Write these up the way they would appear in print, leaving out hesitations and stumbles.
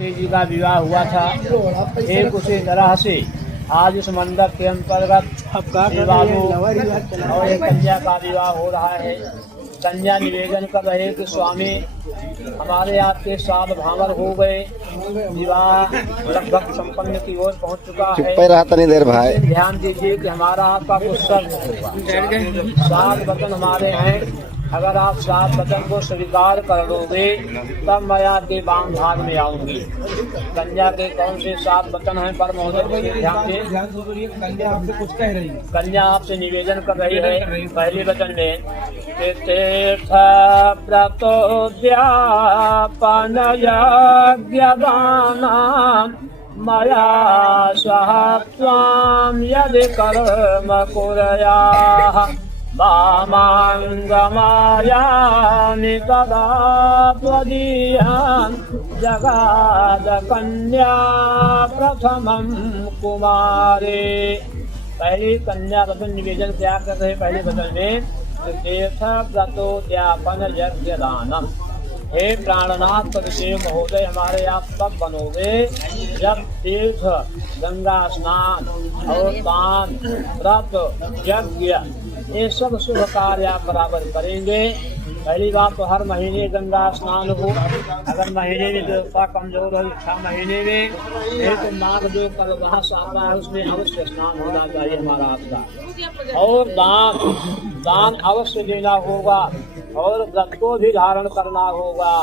जी का विवाह हुआ था। एक उसी तरह से आज इस मंडप के अंतर्गत और एक कन्या का विवाह हो रहा है। कन्या निवेदन कर रहे कि स्वामी हमारे आपके साथ भावर हो गए, विवाह लगभग संपन्न की ओर पहुंच चुका है। देर भाई ध्यान दीजिए कि हमारा आपका कुछ सर्व होगा। 7 वचन हमारे हैं, अगर आप 7 वचन को स्वीकार कर लोगे तब मैं आपके वाम भाग में आऊंगी। कन्या के कौन से 7 वचन हैं पर महोदय ध्यान दें। कन्या आपसे निवेदन कर रही है पहले वचन में तीर्थ प्रतोद्यापन यज्ञदाना मया सह त्वां यदि कर्म कुर्याः वामांगमायानि तदा त्वदीयां जगाद कन्या प्रथमं कुमारे। पहले कन्या वचन निवेदन क्या कर रहे पहले वचन में तीर्थ व्रतोद्यापन यज्ञ दानम। हे प्राणनाथ पददेव महोदय हमारे आप तब बनोगे जब तीर्थ गंगा स्नान और दान व्रत यज्ञ ये सब शुभ कार्य आप बराबर करेंगे। पहली बात तो हर महीने गंगा स्नान हो। अगर महीने में व्यवस्था कमजोर हो 6 महीने में एक माघ जो कल वहाँ आता है उसमें अवश्य स्नान होना चाहिए हमारा आपका। और दान अवश्य देना होगा और व्रत को भी धारण करना होगा।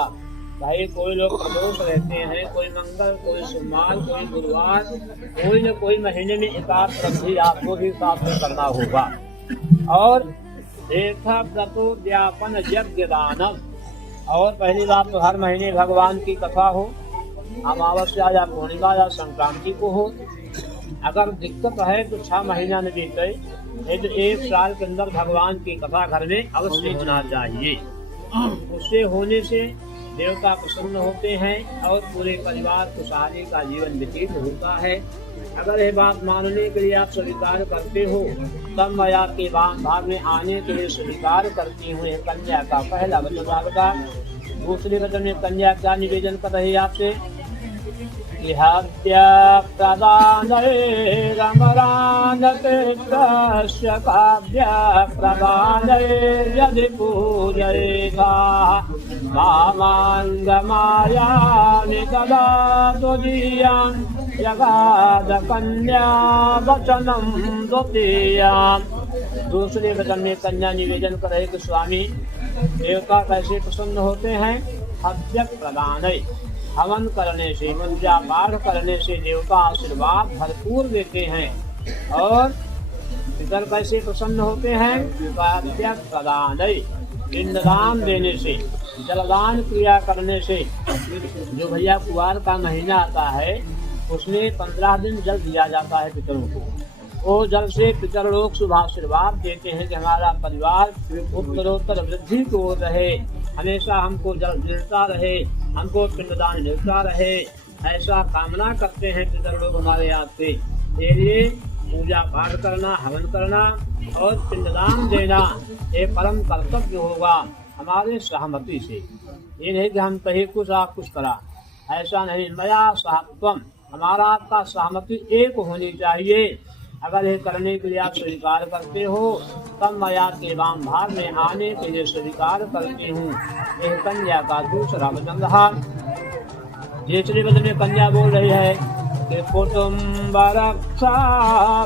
भाई कोई लोग प्रदोष रहते हैं, कोई मंगल, कोई सोमवार, कोई गुरुवार, कोई न कोई महीने में एकाध व्रत भी आपको भी साथ में करना होगा। और तीर्थ व्रतोद्यापन यज्ञ दानम। और पहली बात तो हर महीने भगवान की कथा हो, अमावस्या या पूर्णिमा या संक्रांति को हो। अगर दिक्कत है तो 6 महीना में बीते, नहीं तो 1 साल के अंदर भगवान की कथा घर में अवश्य होना चाहिए। उससे होने से देवता प्रसन्न होते हैं और पूरे परिवार खुशहाली का जीवन व्यतीत होता है। अगर ये बात मानने के लिए आप स्वीकार करते हो तब मैं आपके भाग में आने के लिए स्वीकार करती हूँ। कन्या का पहला वचन आपका। दूसरे वचन में कन्या क्या निवेदन कर रही है आपसे यदि पूजयेथा मामांगमायानि तदा त्वदीयां जगाद कन्या वचनम द्वितीयां। दूसरे वचन में कन्या निवेदन कर रहे कि स्वामी देवता कैसे प्रसन्न होते हैं। हव्य प्रदान हवन करने से, पूजा पाठ करने से देवता आशीर्वाद भरपूर देते हैं। और पितर कैसे प्रसन्न होते हैं। हव्य प्रदान पिंडदान देने से, जलदान क्रिया करने से। जो भैया कुआर का महीना आता है उसमें 15 दिन जल दिया जाता है पितरों को। वो जल से पितर लोग शुभ आशीर्वाद देते हैं कि हमारा परिवार उत्तरोत्तर वृद्धि की ओर रहे, हमेशा हमको जल मिलता रहे, हमको पिंडदान मिलता रहे, ऐसा कामना करते हैं पितर लोग हमारे आपसे। इसके लिए पूजा पाठ करना, हवन करना और पिंडदान देना ये परम कर्तव्य होगा हमारे सहमति से। ये नहीं कि हम कहीं कुछ आप कुछ करा, ऐसा नहीं। मया सहत्वम हमारा आपका सहमति एक होनी चाहिए। अगर ये करने के लिए आप स्वीकार करते हो तब मैं आपके वाम भाग में आने के लिए स्वीकार करती हूँ। यह कन्या का दूसरा वचन रहा। तीसरे वचन में कन्या बोल रही है कि कुटुम्ब रक्षा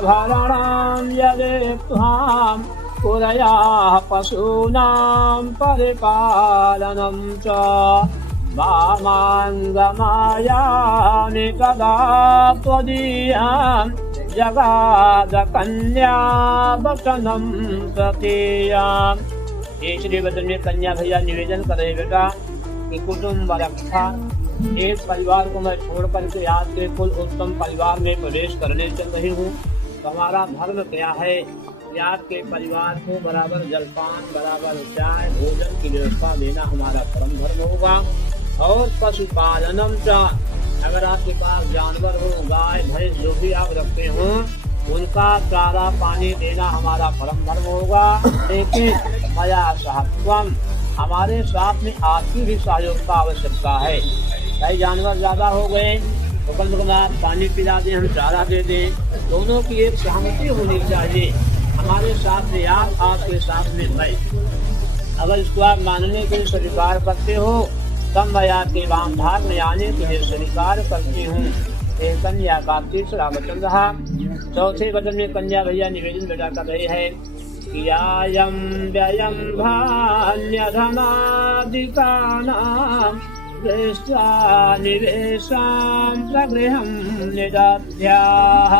भरणं यदि त्वां कुर्याः पशूनां परिपालनं च वामांगमायानि तदा त्वदीयां जगाद कन्या वचनम तृतीयां। तीसरे वचन में कन्या भैया निवेदन कर रहे बेटा कि कुटुम्ब रक्षा, एक परिवार को मैं छोड़ करके आपके कुल उत्तम परिवार में प्रवेश करने चल रही हूँ। तो हमारा धर्म क्या है कि आपके परिवार को बराबर जलपान, बराबर चाय, भोजन की व्यवस्था देना हमारा परम धर्म होगा। और पशुपालनम चा, अगर आपके पास जानवर हो, गाय भैंस जो भी आप रखते हो उनका चारा पानी देना हमारा परम धर्म होगा। लेकिन मया सहत्वम हमारे साथ में आपकी भी सहयोग का आवश्यकता है। भाई जानवर ज्यादा हो गए तो कल पानी पिला दें, हम चारा दे दें। दोनों की एक सहमति होनी चाहिए, हमारे साथ में आप, आपके साथ में मैं। अगर इसको आप मानने के लिए स्वीकार करते हो तब मैं आपके वाम भाग में आने के लिए स्वीकार करती हूँ। एक कन्या का तीसरा वचन रहा। चौथे वचन में कन्या भैया निवेदन बेटा कर रहे हैं कि आयम व्ययम भान्यधनादिकानां निवेशां प्रगृहं निदध्याः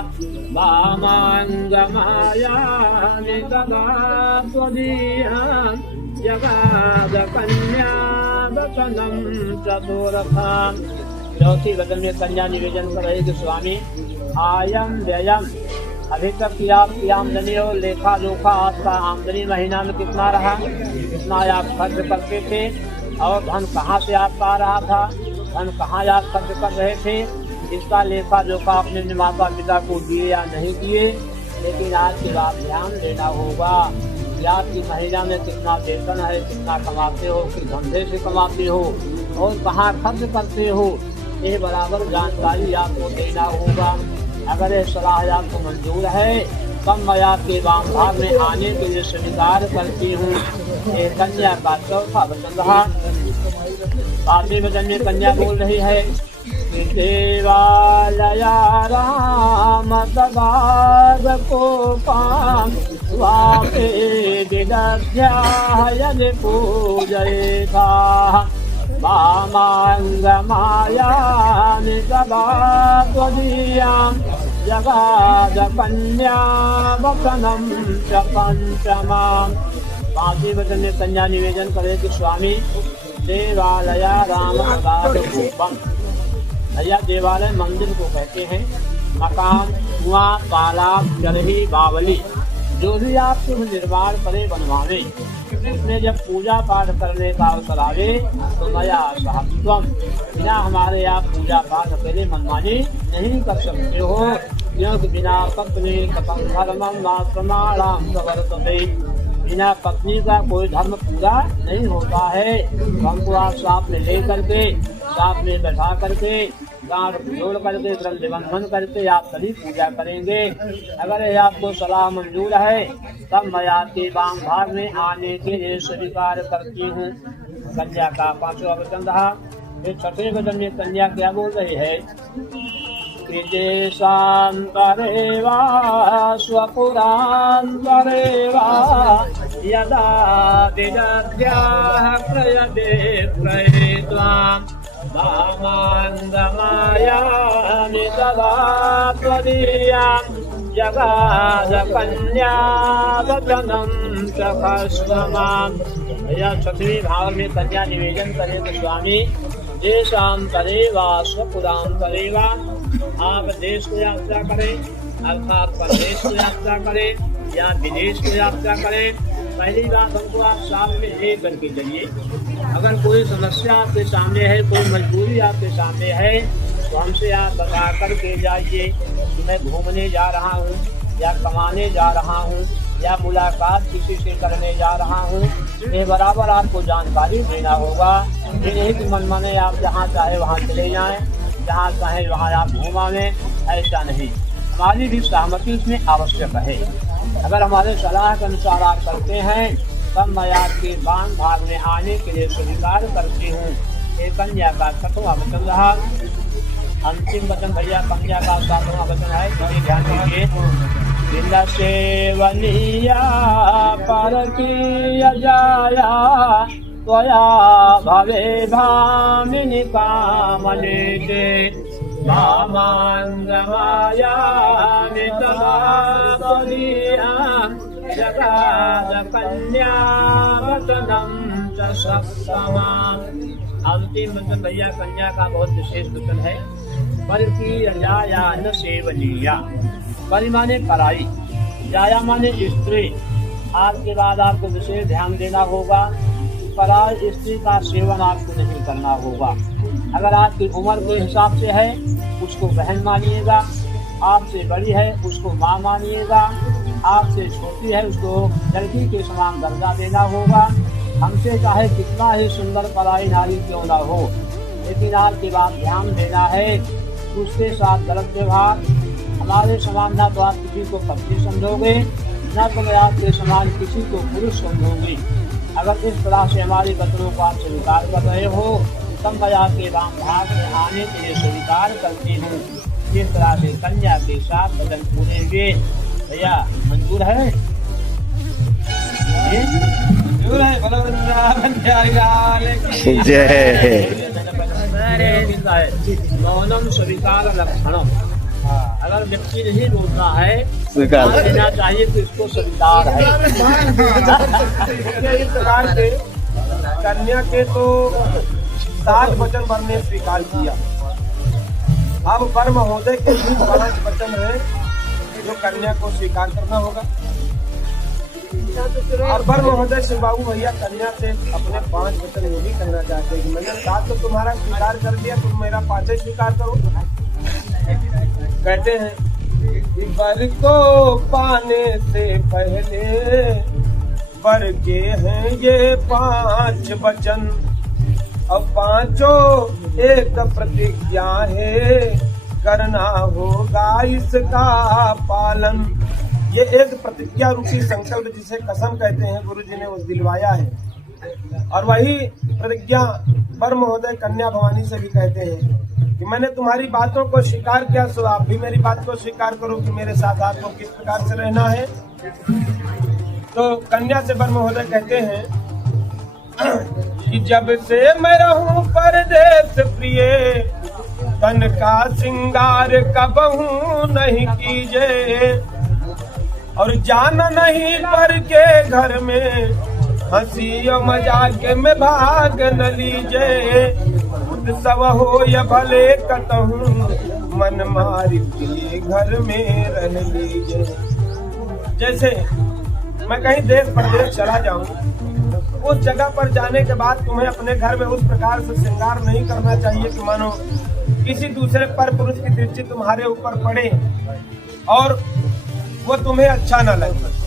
वामाङ्गमायानि तदा त्वदीयां जगाद कन्या वचनं चतुर्थाम्। चौथी वचन में कन्या निवेदन कर रहे कि स्वामी आयम व्ययम, अभी तक की आपकी आमदनी और लेखा जोखा आपका आमदनी महीना में कितना रहा, कितना आप खर्च करते थे और धन कहाँ से आपका आ रहा था, धन कहाँ आप खर्च कर रहे थे, इसका लेखा जोखा अपने माता पिता को दिए या नहीं दिए। लेकिन आज के बाद ध्यान देना होगा कि आपकी महीना में कितना वेतन है, कितना कमाते हो, किस धंधे से कमाते हो और कहाँ खर्च करते हो, ये बराबर जानकारी आपको देना होगा। अगर ये सलाह आपको मंजूर है तब मैं आपके वाम भाग में आने के लिए स्वीकार करती हूँ। ये कन्या का चौथा वचन रहा। पांचवें वचन में कन्या बोल रही है कि देवालया राम ददाग कोपां वापे दिदध्याय पूजयेथा वामाङ्गमायानि तदा त्वदीयां जगाद कन्या वचनं च पंचमाम्। पांचवें वचन में कन्या निवेदन करे कि स्वामी देवालया राम ददाग कोपम, भैया देवालय मंदिर को कहते हैं, मकान, कुआं, तालाब, चरही, बावली, जो भी आप शुभ निर्माण करे बनवावे, उसमें जब पूजा पाठ करने का अवसर आवे तो मया सहत्वम, बिना हमारे आप पूजा पाठ अकेले मनमानी नहीं कर सकते हो, क्योंकि बिना पत्नी कथम धर्मम वा प्रमाणम प्रवर्तते, बिना पत्नी का कोई धर्म पूरा नहीं होता है। हमको आप साथ में ले करके, साथ में बैठा करके, गांठ जोड़ करके, क्रम निबंधन करके आप सभी पूजा करेंगे। अगर ये आपको सलाह मंजूर है तब मैं आपके वाम भाग में आने के लिए स्वीकार करती हूँ। कन्या का पांचवा वचन रहा। फिर छठवें वचन में कन्या क्या बोल रही है कि देशांतरे वा स्वपुरांतरे वा यदा विदध्याः प्रयते प्रयेत्वाम् वामाङ्गमायानि तदा त्वदीयां जगाद कन्या वचनं च कस्त्वमाम्। यह छठवीं भाव में कन्या निवेदन करे तो स्वामी देशांतरे वा स्वपुरांतरे वा, आप देश को यात्रा करें अर्थात परदेश को यात्रा करें या विदेश को यात्रा करें, पहली बात हमको आप साथ में ले करके चलिए। अगर कोई समस्या आपके सामने है, कोई मजबूरी आपके सामने है तो हमसे आप बता करके जाइए कि मैं घूमने जा रहा हूँ या कमाने जा रहा हूँ या मुलाकात किसी से करने जा रहा हूँ, ये बराबर आपको जानकारी देना होगा। ये नहीं कि मनमाने आप जहाँ चाहे वहाँ चले जाएं, जहाँ चाहे वहाँ आप घुमावें, ऐसा नहीं। हमारी भी सहमति इसमें आवश्यक है। अगर हमारे सलाह के अनुसार आप करते हैं तब मैं आपके वाम भाग में आने के लिए स्वीकार करती हूँ। एक कन्या का छठवां वचन रहा। अंतिम वचन भैया कन्या का सातवां वचन है, क्योंकि ध्यान दीजिए। सेवनीया परकीय जाया त्वया भवे भामिनी कामनीते वामाङ्गमायानि तदा त्वदीयां जगाद कन्या वचनं च सप्तमाम्। अंतिम वचन भैया कन्या का बहुत विशेष वचन है। परकीय जाया न सेवनीया, परि माने पराई, जाया माने स्त्री। आपके बाद आपको विशेष ध्यान देना होगा, पराई स्त्री का सेवन आपको नहीं करना होगा। अगर आपकी उम्र के हिसाब से है उसको बहन मानिएगा, आपसे बड़ी है उसको माँ मानिएगा, आपसे छोटी है उसको लड़की के समान दर्जा देना होगा। हमसे चाहे कितना ही सुंदर पराई नारी क्यों ना हो, लेकिन आपकी बात ध्यान देना है, उसके साथ गलत व्यवहार, हमारे समान न तो आप किसी को पत्नी समझोगे, न तो मैं आपके समान किसी को पुरुष समझोगे। अगर इस तरह से हमारी वचनों को आप स्वीकार कर रहे हो, तब मैं आपके वाम भाग में आने के लिए स्वीकार करती हूँ। जिस तरह से कन्या के साथ वचन पूरे हुए, भैया मंजूर है? मंजूर है। मौनम स्वीकार लक्षणम। अगर व्यक्ति नहीं बोलता है, स्वीकार देना चाहिए कि इसको स्वीकार है। इस प्रकार से कन्या के तो 7 वचन वर ने स्वीकार किया। अब वर महोदय के 5 वचन है जो कन्या को स्वीकार करना होगा। और वर महोदय शिव बाबू भैया कन्या से अपने 5 वचन ये भी कहना चाहते हैं कि मैंने 7 तो तुम्हारा स्वीकार कर दिया, तुम मेरा 5 स्वीकार करो। कहते हैं वर को पाने से पहले वर के हैं ये 5 वचन, अब 5 एक प्रतिज्ञा है, करना होगा इसका पालन। ये एक प्रतिज्ञा रूपी संकल्प जिसे कसम कहते हैं, गुरु जी ने उस दिलवाया है। और वही प्रतिज्ञा वर महोदय कन्या भवानी से भी कहते हैं कि मैंने तुम्हारी बातों को स्वीकार किया, सो आप भी मेरी बात को स्वीकार करो कि मेरे साथ आपको किस प्रकार से रहना है। तो कन्या से वर महोदय कहते हैं कि जब से मैं रहूं परदेश प्रिय, तन का श्रृंगार कबहू नहीं कीजे, और जाना नहीं पर के घर में हंसी और मजाक में भाग न लीजे, उत्सव हो या भले कतहूँ मन मारी के घर में रह लीजे। जैसे मैं कहीं देश प्रदेश चला जाऊं, उस जगह पर जाने के बाद तुम्हें अपने घर में उस प्रकार से श्रृंगार नहीं करना चाहिए कि मानो किसी दूसरे पर पुरुष की दृष्टि तुम्हारे ऊपर पड़े और वो तुम्हें अच्छा न लगे।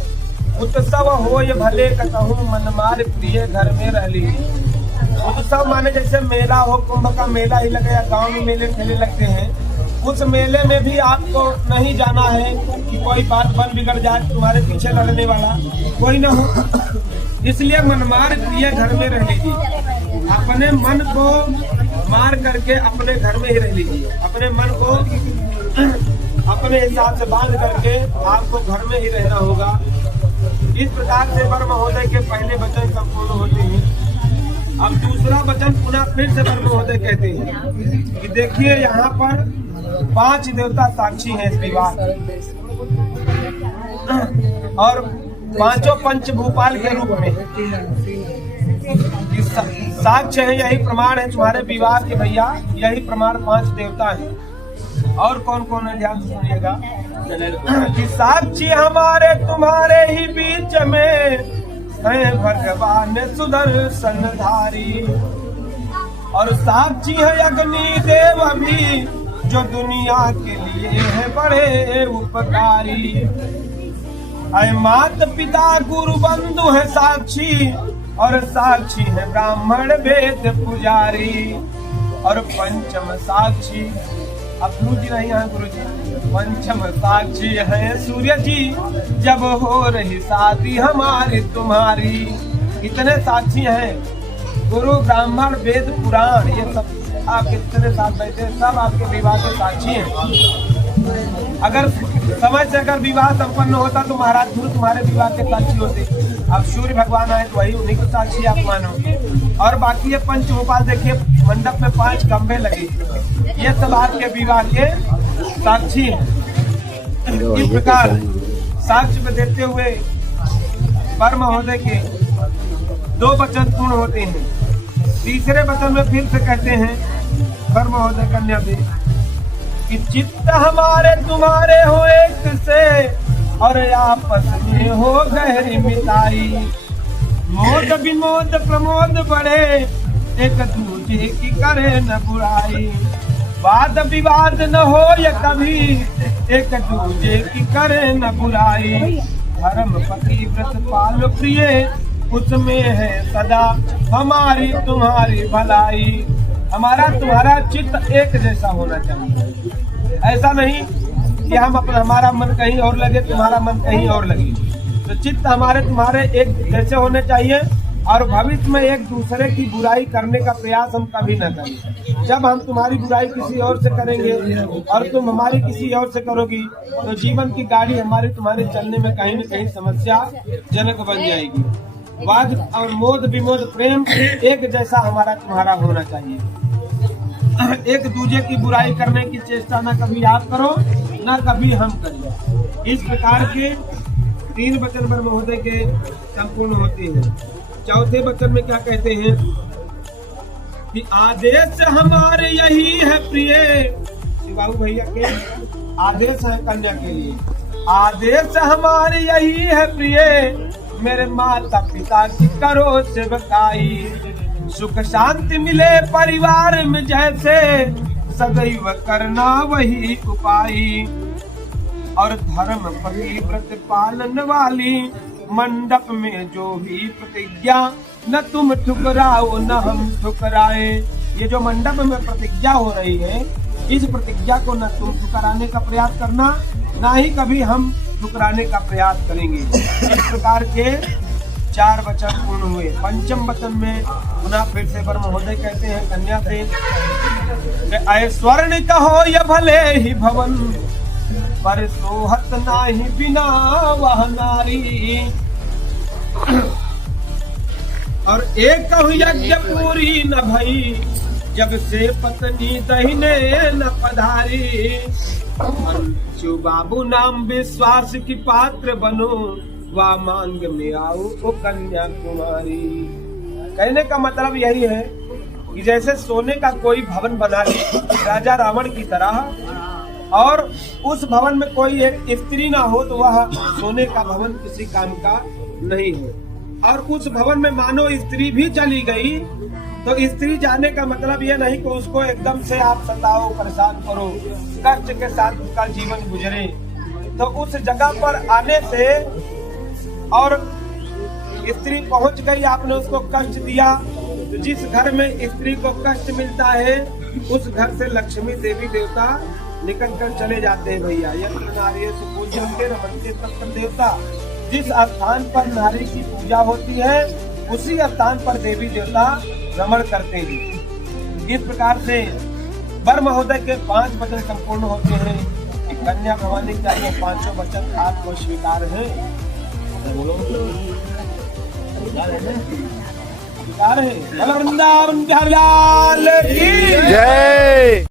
उत्सव हो ये भले कतहूँ मन मार प्रिय घर में रह लीजिए। उत्सव माने जैसे मेला हो, कुंभ का मेला ही लगे या गांव में मेले ठेले लगते हैं, उस मेले में भी आपको नहीं जाना है कि कोई बात बन बिगड़ जाए, तुम्हारे पीछे लड़ने वाला कोई न हो। इसलिए मन मार प्रिय घर में रह लीजिए। अपने मन को मार करके अपने घर में ही रह लीजिए। अपने मन को अपने हिसाब से बांध करके आपको घर में ही रहना होगा। इस प्रकार से वर महोदय के पहले वचन संपूर्ण होते हैं। अब दूसरा वचन पुनः फिर से वर महोदय कहते हैं कि देखिए यहाँ पर 5 देवता साक्षी हैं इस विवाह, और 5 पंचभूपाल के रूप में साक्ष्य है। यही प्रमाण है तुम्हारे विवाह के भैया, यही प्रमाण 5 देवता हैं। और कौन कौन है ध्यान सुनिएगा कि साक्षी हमारे तुम्हारे ही बीच में है भगवान सुदर्शनधारी, और साक्षी है अग्नि देव भी जो दुनिया के लिए है बड़े उपकारी। अय मात पिता गुरु बंधु है साक्षी, और साक्षी है ब्राह्मण वेद पुजारी, और पंचम साक्षी अब गुरु जी नहीं है, गुरु जी पंचम साक्षी है सूर्य जी जब हो रही शादी हमारी तुम्हारी। इतने साक्षी हैं, गुरु ब्राह्मण वेद पुराण ये सब आपके जितने साथ बैठे सब आपके विवाह के साक्षी हैं। अगर समय से अगर विवाह संपन्न होता तो महाराज गुरु तुम्हारे विवाह के साक्षी होते। अब सूर्य भगवान आए तो वही उन्हीं को साक्षी आप मानो। और बाकी ये पंचभूपाल देखिए, मंडप में 5 खंभे लगे, ये सब आपके विवाह के साक्षी हैं। इस प्रकार साक्ष्य में देते हुए वर महोदय के 2 वचन पूर्ण होते हैं। तीसरे वचन में फिर से कहते हैं वर महोदय कन्या भी कि चित्त हमारे तुम्हारे हो एक से, और आपस में हो गहरी मिताई। मोद विमोद प्रमोद बढ़े, एक दूजे की करे न बुराई। वाद विवाद न हो ये कभी, एक दूजे की करे न बुराई। धर्म पति व्रत पाल प्रिय, उसमें है सदा हमारी तुम्हारी भलाई। हमारा तुम्हारा चित्त एक जैसा होना चाहिए। ऐसा नहीं कि हमारा मन कहीं और लगे, तुम्हारा मन कहीं और लगे। तो चित्त हमारे तुम्हारे एक जैसे होने चाहिए और भविष्य में एक दूसरे की बुराई करने का प्रयास हम कभी न करें। जब हम तुम्हारी बुराई किसी और से करेंगे और तुम हमारी किसी और से करोगी तो जीवन की गाड़ी हमारे तुम्हारे चलने में कहीं न कहीं समस्या जनक बन जाएगी। वाद और मोद विमोद प्रेम एक जैसा हमारा तुम्हारा होना चाहिए। एक दूसरे की बुराई करने की चेष्टा न कभी आप करो न कभी हम करें। इस प्रकार के 3 वचन ब्रह्म महोदय के संपूर्ण होते हैं। चौथे वचन में क्या कहते हैं कि आदेश हमारे यही है प्रिय। शिवाबू भैया के आदेश है कन्या के लिए। आदेश हमारे यही है प्रिय, मेरे माता पिता की करो सेवकाई। सुख शांति मिले परिवार में जैसे, सदैव करना वही उपाय। और धर्म पतिव्रत पालन वाली, मंडप में जो भी प्रतिज्ञा, न तुम ठुकराओ न हम ठुकराए। ये जो मंडप में प्रतिज्ञा हो रही है, इस प्रतिज्ञा को न तुम ठुकराने का प्रयास करना, न ही कभी हम ठुकराने का प्रयास करेंगे। इस प्रकार के 4 वचन पूर्ण हुए। पंचम वचन में पुनः फिर से ब्रह्म महोदय कहते हैं कन्या से, ऐ स्वर्ण कहो या भले ही भवन, पर सोहत नाही बिना वह नारी। और एक यज्ञ पूरी न भई, जब से पत्नी दहिने न पधारी। अंशु बाबू नाम विश्वास की पात्र बनो, वा मांग में आओ ओ कन्या कुमारी। कहने का मतलब यही है कि जैसे सोने का कोई भवन बना ले राजा रावण की तरह, और उस भवन में कोई एक स्त्री ना हो तो वह सोने का भवन किसी काम का नहीं है। और उस भवन में मानो स्त्री भी चली गई तो स्त्री जाने का मतलब यह नहीं कि उसको एकदम से आप सताओ, परेशान करो, कष्ट के साथ उसका जीवन गुजरे। तो उस जगह पर आने से और स्त्री पहुंच गई, आपने उसको कष्ट दिया, तो जिस घर में स्त्री को कष्ट मिलता है उस घर से लक्ष्मी देवी देवता निकल कर चले जाते हैं भैया। यत्र नार्यस्तु पूज्यन्ते रमन्ते तत्र देवता। जिस स्थान पर नारी की पूजा होती है उसी स्थान पर देवी देवता रमण करते हैं। इस प्रकार से वर महोदय के 5 वचन संपूर्ण होते हैं कि कन्या भवानी का ये 5 वचन आपको स्वीकार है। स्वीकार है। वृंदावन बिहारी लाल की जय।